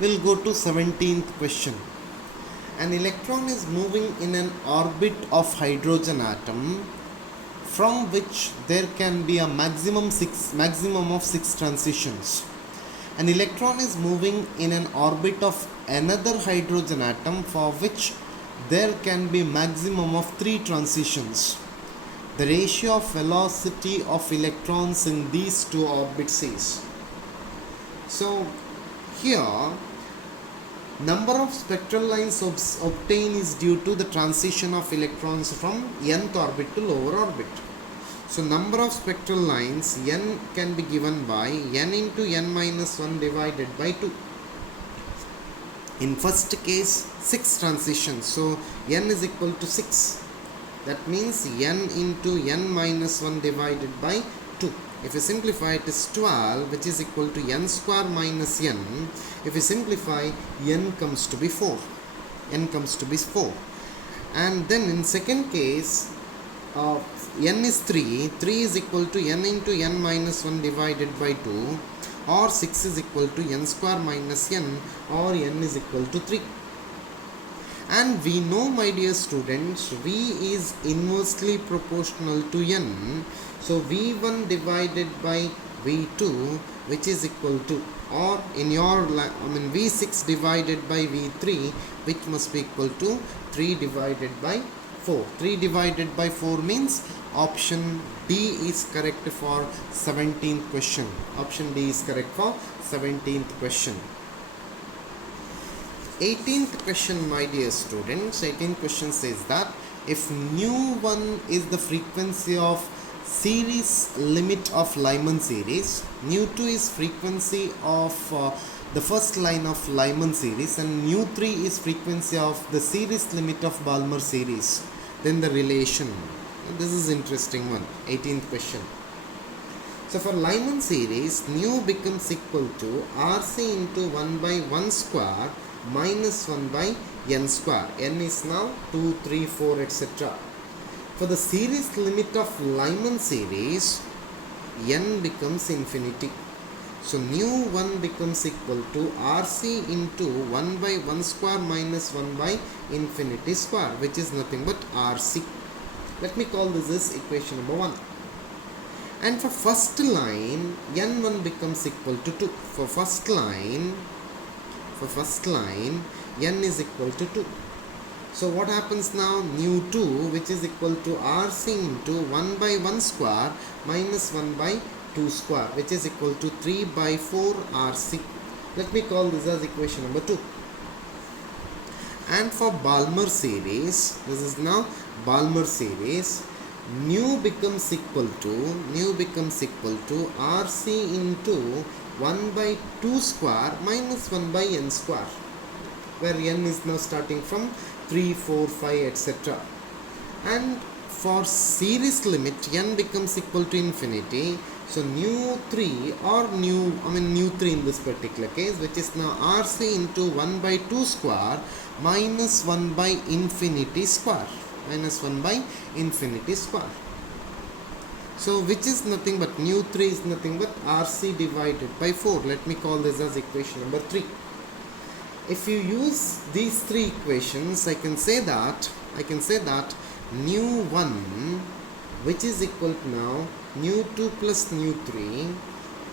We'll go to 17th question. An electron is moving in an orbit of hydrogen atom from which there can be a maximum of 6 transitions. An electron is moving in an orbit of another hydrogen atom for which there can be maximum of 3 transitions. The ratio of velocity of electrons in these two orbits is. So here number of spectral lines obtained is due to the transition of electrons from nth orbit to lower orbit. So number of spectral lines n can be given by n into n minus 1 divided by 2. In first case 6 transitions, so n is equal to 6. That means n into n minus 1 divided by 2. If you simplify, it is 12, which is equal to n square minus n. If you simplify, n comes to be 4. n comes to be 4. And then in second case, n is 3. 3 is equal to n into n minus 1 divided by 2, or 6 is equal to n square minus n, or n is equal to 3. And we know, my dear students, v is inversely proportional to n. So v1 divided by v2, which is equal to, or in your v6 divided by v3, which must be equal to 3 divided by 4. 3 divided by 4 means option D is correct for 17th question. Option D is correct for 17th question. 18th question, my dear students. 18th question says that if nu1 is the frequency of series limit of Lyman series, nu2 is frequency of the first line of Lyman series, and nu3 is frequency of the series limit of Balmer series, then the relation. This is interesting one. 18th question. So for Lyman series, nu becomes equal to RC into 1 by 1 square minus 1 by n square. N is now 2, 3, 4, etc. For the series limit of Lyman series, n becomes infinity. So nu1 becomes equal to RC into 1 by 1 square minus 1 by infinity square, which is nothing but RC. Let me call this as equation number 1. And for first line, n1 becomes equal to 2. For first line, n is equal to 2. So what happens now? Nu2, which is equal to RC into 1 by 1 square minus 1 by 2 square, which is equal to 3 by 4 RC. Let me call this as equation number 2. And for Balmer series, this is now Balmer series, nu becomes equal to RC into 1 by 2 square minus 1 by n square, where n is now starting from 3, 4, 5, etc. And for series limit, n becomes equal to infinity. So nu3 or nu3 in this particular case, which is now RC into 1 by 2 square minus 1 by infinity square. So which is nothing but nu3 is nothing but RC divided by 4. Let me call this as equation number 3. If you use these three equations, I can say that nu1, which is equal to now nu2 plus nu3,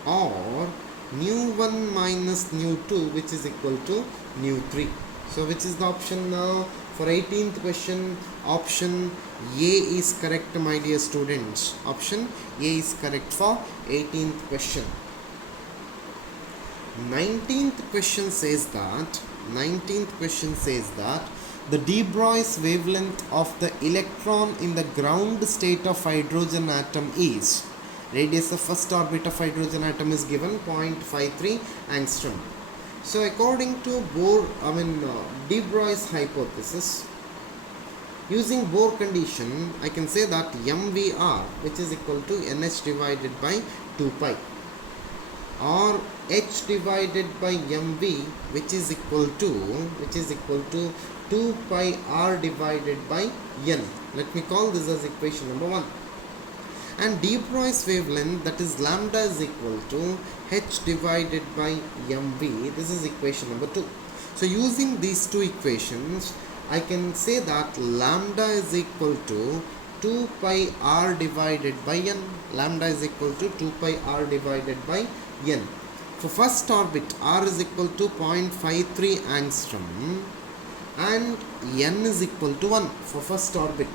or nu1 minus nu2, which is equal to nu3. So which is the option now? For 18th question, option A is correct, my dear students. Option A is correct for 18th question. 19th question says that the de Broglie wavelength of the electron in the ground state of hydrogen atom is, radius of first orbit of hydrogen atom is given 0.53 angstrom. So according to de Broglie's hypothesis, using Bohr condition, I can say that MVR, which is equal to NH divided by 2 pi, or H divided by MV, which is equal to 2 pi R divided by N. Let me call this as equation number 1. And de Broglie's wavelength, that is lambda is equal to h divided by mv. This is equation number 2. So using these two equations, I can say that lambda is equal to 2 pi r divided by n. Lambda is equal to 2 pi r divided by n. For first orbit, r is equal to 0.53 angstrom and n is equal to 1 for first orbit.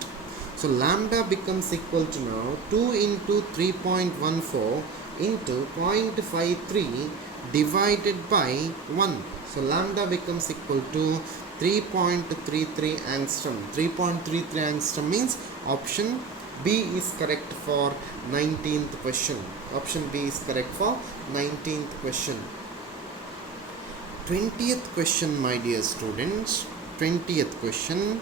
So lambda becomes equal to now 2 into 3.14 into 0.53 divided by 1. So lambda becomes equal to 3.33 angstrom. 3.33 angstrom means option B is correct for 19th question. Option B is correct for 19th question. 20th question, my dear students. 20th question.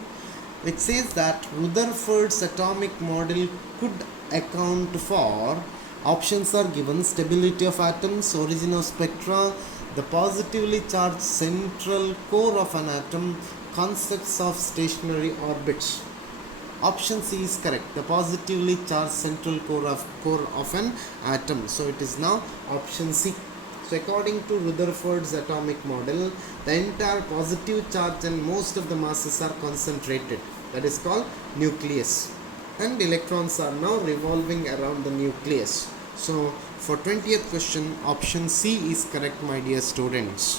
It says that Rutherford's atomic model could account for, options are given: stability of atoms, origin of spectra, the positively charged central core of an atom, concepts of stationary orbits. Option C is correct, the positively charged central core of an atom. So it is now option C. So according to Rutherford's atomic model, the entire positive charge and most of the masses are concentrated. That is called nucleus. And electrons are now revolving around the nucleus. So for 20th question, option C is correct, my dear students.